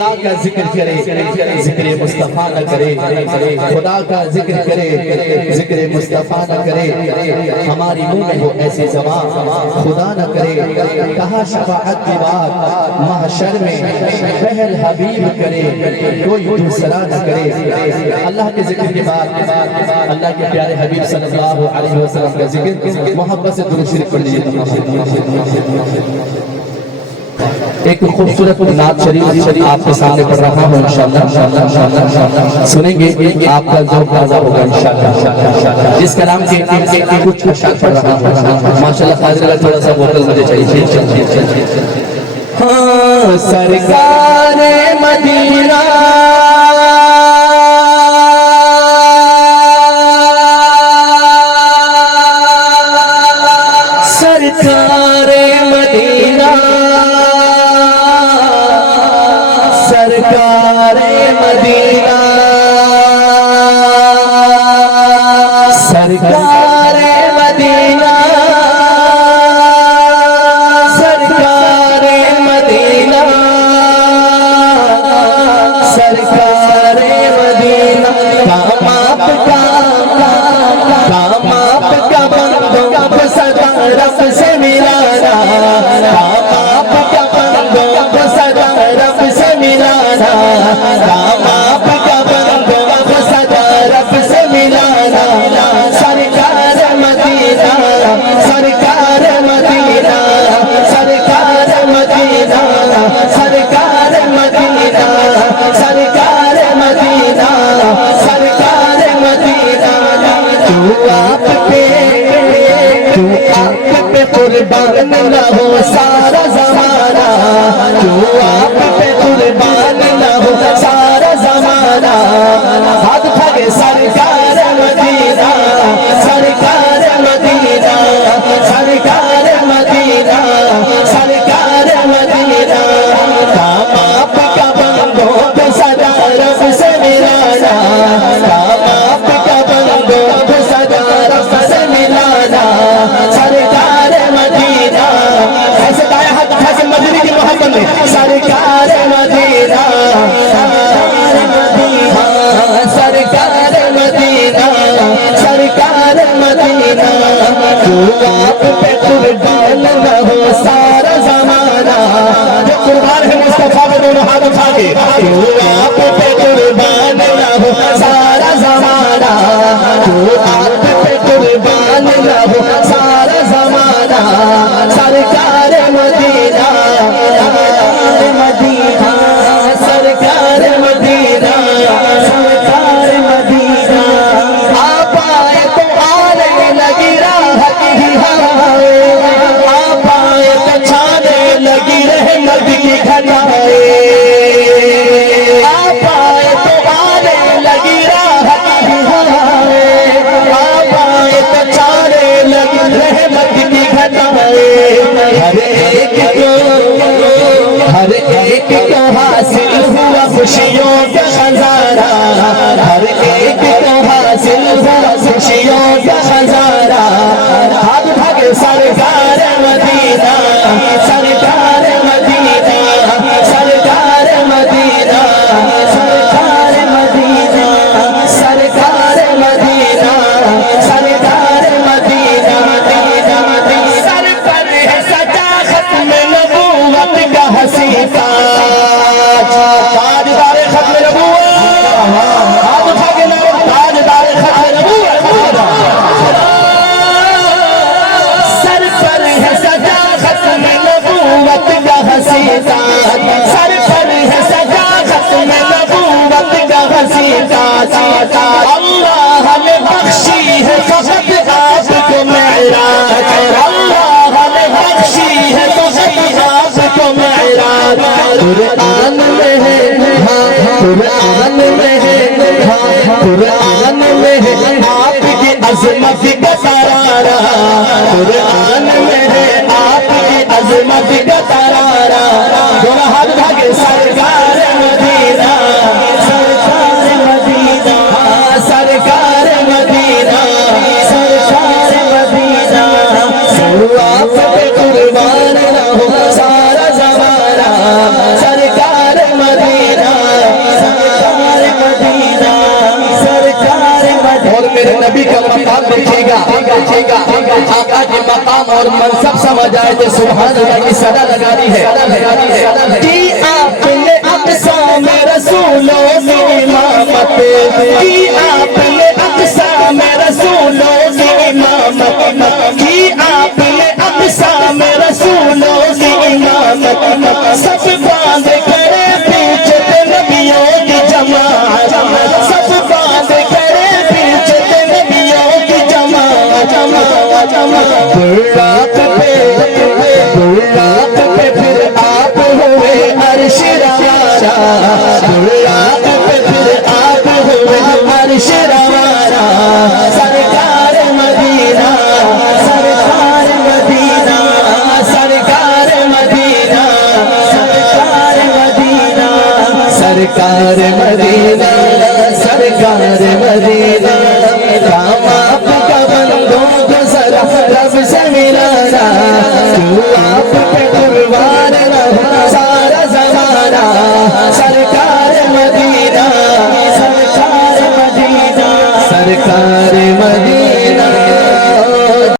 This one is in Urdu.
خدا کا ذکر کرے ذکر مصطفیٰ نہ کرے، خدا کا ذکر کرے ذکر مصطفیٰ نہ کرے، ہماری منہ میں ہو ایسی زبان خدا نہ کرے، کہا شفاعت کی بات محشر میں پہل حبیب کرے، کوئی دوسرا نہ کرے۔ اللہ کے ذکر کے بعد اللہ کے پیارے حبیب صلی اللہ علیہ وسلم کا ذکر، محبت سے درود شریف پڑھ لیجیے۔ ایک خوبصورت نعت شریف آپ کے سامنے پڑھ رہا ہوں انشاءاللہ، سنیں گے آپ کا ذوق تازہ ہوگا انشاءاللہ۔ جس کلام کے کچھ اشعار پڑھ رہا ہوں ماشاءاللہ، قادر اللہ تھوڑا سا بوتل مجھے چاہیے۔ ہاں سرکار مدینہ سرکار مدینہ سرکار مدینہ سرکار مدینہ سرکار مدینہ سرکار مدینہ کام آپ کا بندوں کو صدا رب سے ملانا، کام آپ کا بندوں کو صدا رب سے ملانا، کام آپ کا بندوں کو صدا رب سے ملانا۔ سرکار مدینہ سرکار مدینہ سرکار مدینہ سرکار مدینہ سرکار مدینہ سرکار مدینہ، تو آپ پہ قربان نہ ہو سارا زمانہ، جو آپ پہ قربان نہ ہو سارا زمانہ، ہاتھ پھاگے سرکار مدینہ سرکار مدینہ سرکار مدینہ سرکار مدینہ، کام آپ کا بندوں کو صدا رب سے ملانا، کام آپ کا بندوں کو صدا رب سے ملانا۔ سرکار مدینہ ایسے دائیں ہاتھ اٹھا کے مدینے کی محبت میں، سرکار مدینہ سرکار مدینہ سرکار مدینہ، جو آپ پہ قربان نہ ہو سارا زمانہ، جو قربان ہے مصطفیٰ میں دونوں ہاتھ اٹھا کے، جو آپ پہ قربان نہ ہو سارا زمانہ، جو آپ پہ قربان نہ ہو سارا زمانہ، سرکار مدینہ سرکار مدینہ سرکار مدینہ سرکار مدینہ، آپ آئے تو آنے لگی راحت کی ہوائیں، آپ آئے تو چھانے لگی رحمت کی گھٹائیں، آپ آئے تو آنے لگی راحت کی ہوائیں، آپ آئے تو چھانے لگی رحمت کی گھٹائیں، ہر ایک کو حاصل ہوا خوشیوں کا خزانہ، ہر ایک کو حاصل ہوا خوشیوں کا خزانہ، ہاتھ بھاگے سرکار مدینہ سرکار مدینہ سرکار مدینہ سرکار مدینہ سرکار مدینہ سرکار مدینہ، سر پر ہے سجا ختم نبوت کا حسین تاج، تاجدار ختم نبوت، ہاتھ اٹھا کے لو، تاجدار ختم نبوت، سر پر ہے سجا ختم نبوت کا حسین تاج، سر پر ہے سجا ختم نبوت کا حسین تاج، اللہ نے بخشی ہے فقط آپ کو معراج، اللہ نے بخشی ہے فقط آپ کو معراج، قرآن میں ہے قرآن میں ہے قرآن میں ہے آپ کی عظمت کا ترانہ، قرآن میں ہے آپ کی عظمت کا ترانہ، دونوں ہاتھ بھاگے سرکار مدینہ سرکار مدینہ سرکار مدینہ سرکار مدینہ، جو آپ پہ قربان نہ ہو سارا زمانہ، سرکار مدینہ اور منصب سمجھ آئے تو سبحان اللہ کی صدا لگانی ہے کہ آپ نے اقصا میں رسولوں کی امامت کی، آپ نے اقصا میں رسولوں کی امامت کی، آپ نے اقصا میں رسولوں کی امامت، سب باندھ کرے پیچھے نبیوں کی جماعت، سب باندھ کرے پیچھے نبیوں کی جماعت، براق پہ پھر آپ ہوئے عرش روانہ، براق پہ پھر آپ ہوئے عرش روانہ، سرکار مدینہ، سرکار مدینہ، سرکار مدینہ، سرکار مدینہ، سرکار مدینہ، سرکار مدینہ، کام آپ کا بندوں کو ذرا رب سے ملانا، تو آپ پہ قربان رہا سارا زمانہ، سرکار مدینہ، سرکار مدینہ، سرکار